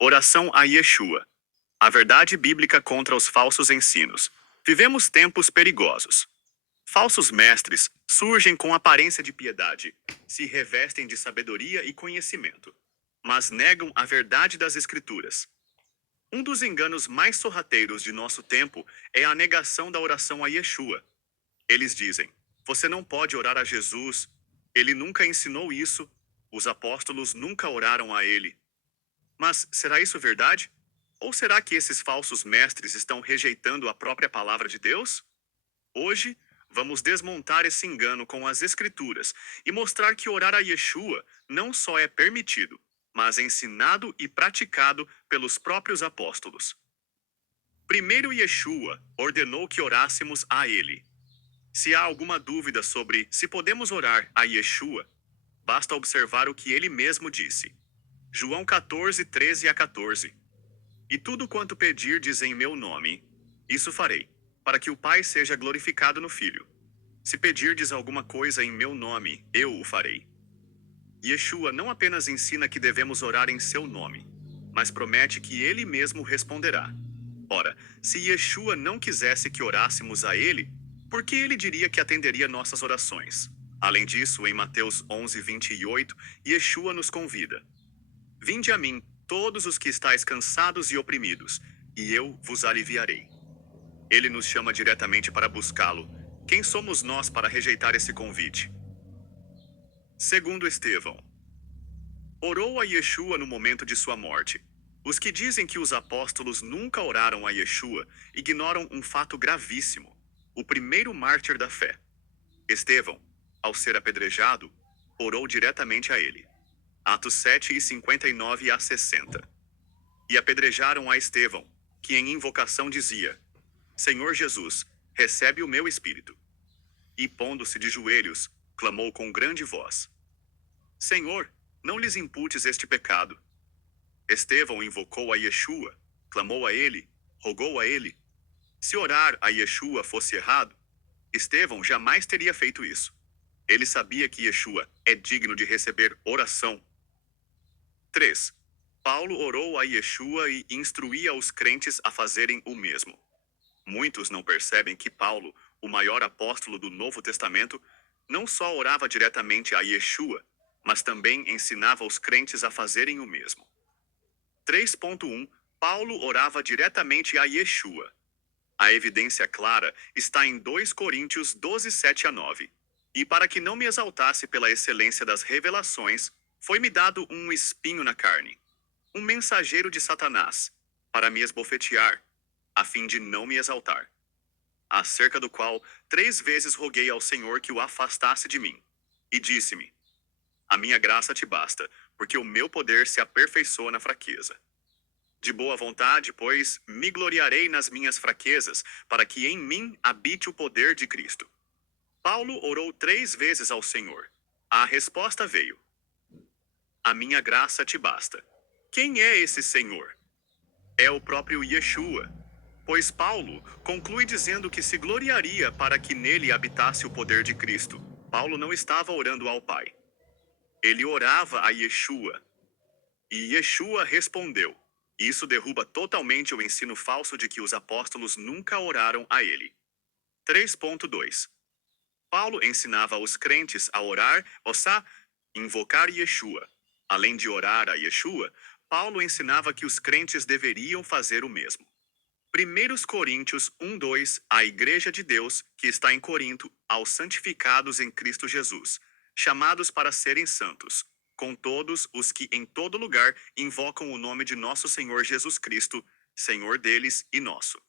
Oração a Yeshua. A verdade bíblica contra os falsos ensinos. Vivemos tempos perigosos. Falsos mestres surgem com aparência de piedade, se revestem de sabedoria e conhecimento, mas negam a verdade das Escrituras. Um dos enganos mais sorrateiros de nosso tempo é a negação da oração a Yeshua. Eles dizem: você não pode orar a Jesus, ele nunca ensinou isso, os apóstolos nunca oraram a ele. Mas será isso verdade? Ou será que esses falsos mestres estão rejeitando a própria palavra de Deus? Hoje, vamos desmontar esse engano com as Escrituras e mostrar que orar a Yeshua não só é permitido, mas ensinado e praticado pelos próprios apóstolos. Primeiro, Yeshua ordenou que orássemos a ele. Se há alguma dúvida sobre se podemos orar a Yeshua, basta observar o que ele mesmo disse. João 14, 13 a 14. E tudo quanto pedirdes em meu nome, isso farei, para que o Pai seja glorificado no Filho. Se pedirdes alguma coisa em meu nome, eu o farei. Yeshua não apenas ensina que devemos orar em seu nome, mas promete que ele mesmo responderá. Ora, se Yeshua não quisesse que orássemos a ele, por que ele diria que atenderia nossas orações? Além disso, em Mateus 11, 28, Yeshua nos convida: vinde a mim, todos os que estáis cansados e oprimidos, e eu vos aliviarei. Ele nos chama diretamente para buscá-lo. Quem somos nós para rejeitar esse convite? Segundo Estevão, orou a Yeshua no momento de sua morte. Os que dizem que os apóstolos nunca oraram a Yeshua ignoram um fato gravíssimo: o primeiro mártir da fé. Estevão, ao ser apedrejado, orou diretamente a ele. Atos 7 e 59 a 60. E apedrejaram a Estevão, que em invocação dizia: Senhor Jesus, recebe o meu espírito. E pondo-se de joelhos, clamou com grande voz: Senhor, não lhes imputes este pecado. Estevão invocou a Yeshua, clamou a ele, rogou a ele. Se orar a Yeshua fosse errado, Estevão jamais teria feito isso. Ele sabia que Yeshua é digno de receber oração. 3. Paulo orou a Yeshua e instruía os crentes a fazerem o mesmo. Muitos não percebem que Paulo, o maior apóstolo do Novo Testamento, não só orava diretamente a Yeshua, mas também ensinava os crentes a fazerem o mesmo. 3.1 Paulo orava diretamente a Yeshua. A evidência clara está em 2 Coríntios 12, 7 a 9. E para que não me exaltasse pela excelência das revelações, foi-me dado um espinho na carne, um mensageiro de Satanás, para me esbofetear, a fim de não me exaltar. Acerca do qual 3 vezes roguei ao Senhor que o afastasse de mim. E disse-me: a minha graça te basta, porque o meu poder se aperfeiçoa na fraqueza. De boa vontade, pois, me gloriarei nas minhas fraquezas, para que em mim habite o poder de Cristo. Paulo orou 3 vezes ao Senhor. A resposta veio: a minha graça te basta. Quem é esse Senhor? É o próprio Yeshua. Pois Paulo conclui dizendo que se gloriaria para que nele habitasse o poder de Cristo. Paulo não estava orando ao Pai. Ele orava a Yeshua. E Yeshua respondeu. Isso derruba totalmente o ensino falso de que os apóstolos nunca oraram a ele. 3.2 Paulo ensinava os crentes a orar, invocar Yeshua. Além de orar a Yeshua, Paulo ensinava que os crentes deveriam fazer o mesmo. 1 Coríntios 1:2 A Igreja de Deus, que está em Corinto, aos santificados em Cristo Jesus, chamados para serem santos, com todos os que em todo lugar invocam o nome de nosso Senhor Jesus Cristo, Senhor deles e nosso.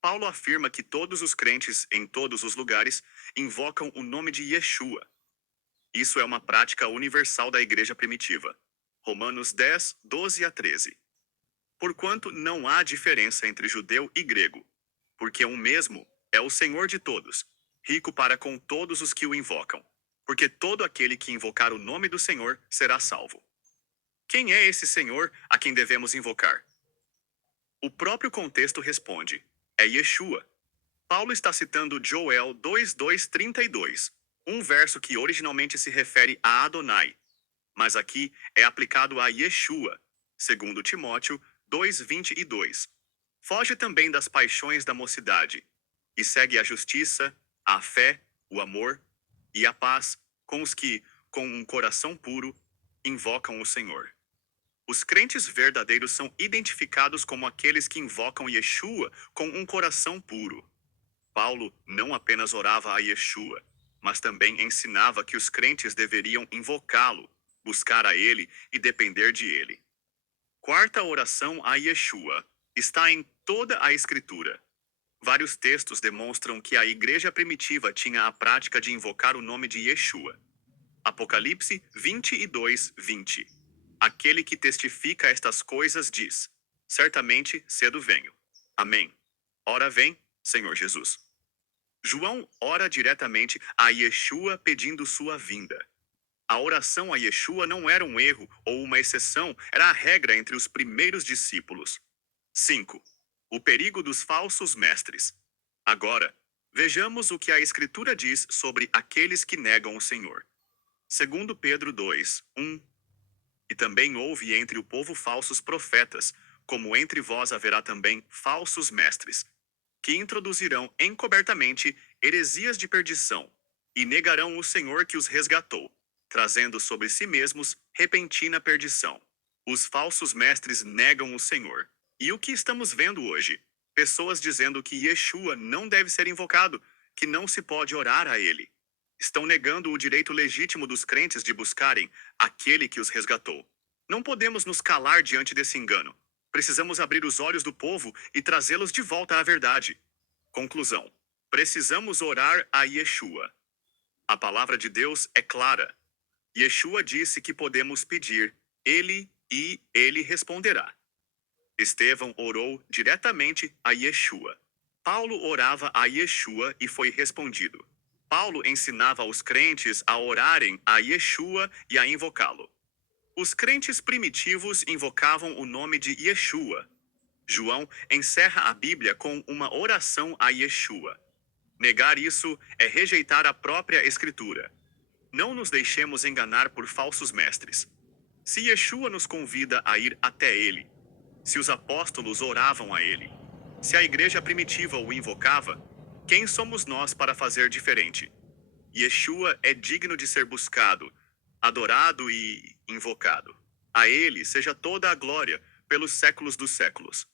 Paulo afirma que todos os crentes em todos os lugares invocam o nome de Yeshua. Isso é uma prática universal da igreja primitiva. Romanos 10, 12 a 13. Porquanto não há diferença entre judeu e grego, porque um mesmo é o Senhor de todos, rico para com todos os que o invocam, porque todo aquele que invocar o nome do Senhor será salvo. Quem é esse Senhor a quem devemos invocar? O próprio contexto responde: é Yeshua. Paulo está citando Joel 2:32, um verso que originalmente se refere a Adonai, mas aqui é aplicado a Yeshua. Segundo Timóteo 2:22. Foge também das paixões da mocidade, e segue a justiça, a fé, o amor e a paz com os que, com um coração puro, invocam o Senhor. Os crentes verdadeiros são identificados como aqueles que invocam Yeshua com um coração puro. Paulo não apenas orava a Yeshua, mas também ensinava que os crentes deveriam invocá-lo, buscar a ele e depender de ele. Quarta oração a Yeshua está em toda a Escritura. Vários textos demonstram que a igreja primitiva tinha a prática de invocar o nome de Yeshua. Apocalipse 22:20. Aquele que testifica estas coisas diz: certamente cedo venho. Amém. Ora vem, Senhor Jesus. João ora diretamente a Yeshua pedindo sua vinda. A oração a Yeshua não era um erro ou uma exceção, era a regra entre os primeiros discípulos. 5. O perigo dos falsos mestres. Agora, vejamos o que a Escritura diz sobre aqueles que negam o Senhor. Segundo Pedro 2:1. E também houve entre o povo falsos profetas, como entre vós haverá também falsos mestres, que introduzirão encobertamente heresias de perdição, e negarão o Senhor que os resgatou, trazendo sobre si mesmos repentina perdição. Os falsos mestres negam o Senhor. E o que estamos vendo hoje? Pessoas dizendo que Yeshua não deve ser invocado, que não se pode orar a ele. Estão negando o direito legítimo dos crentes de buscarem aquele que os resgatou. Não podemos nos calar diante desse engano. Precisamos abrir os olhos do povo e trazê-los de volta à verdade. Conclusão. Precisamos orar a Yeshua. A palavra de Deus é clara. Yeshua disse que podemos pedir ele e ele responderá. Estevão orou diretamente a Yeshua. Paulo orava a Yeshua e foi respondido. Paulo ensinava aos crentes a orarem a Yeshua e a invocá-lo. Os crentes primitivos invocavam o nome de Yeshua. João encerra a Bíblia com uma oração a Yeshua. Negar isso é rejeitar a própria Escritura. Não nos deixemos enganar por falsos mestres. Se Yeshua nos convida a ir até ele, se os apóstolos oravam a ele, se a igreja primitiva o invocava, quem somos nós para fazer diferente? Yeshua é digno de ser buscado, adorado e invocado. A ele seja toda a glória pelos séculos dos séculos.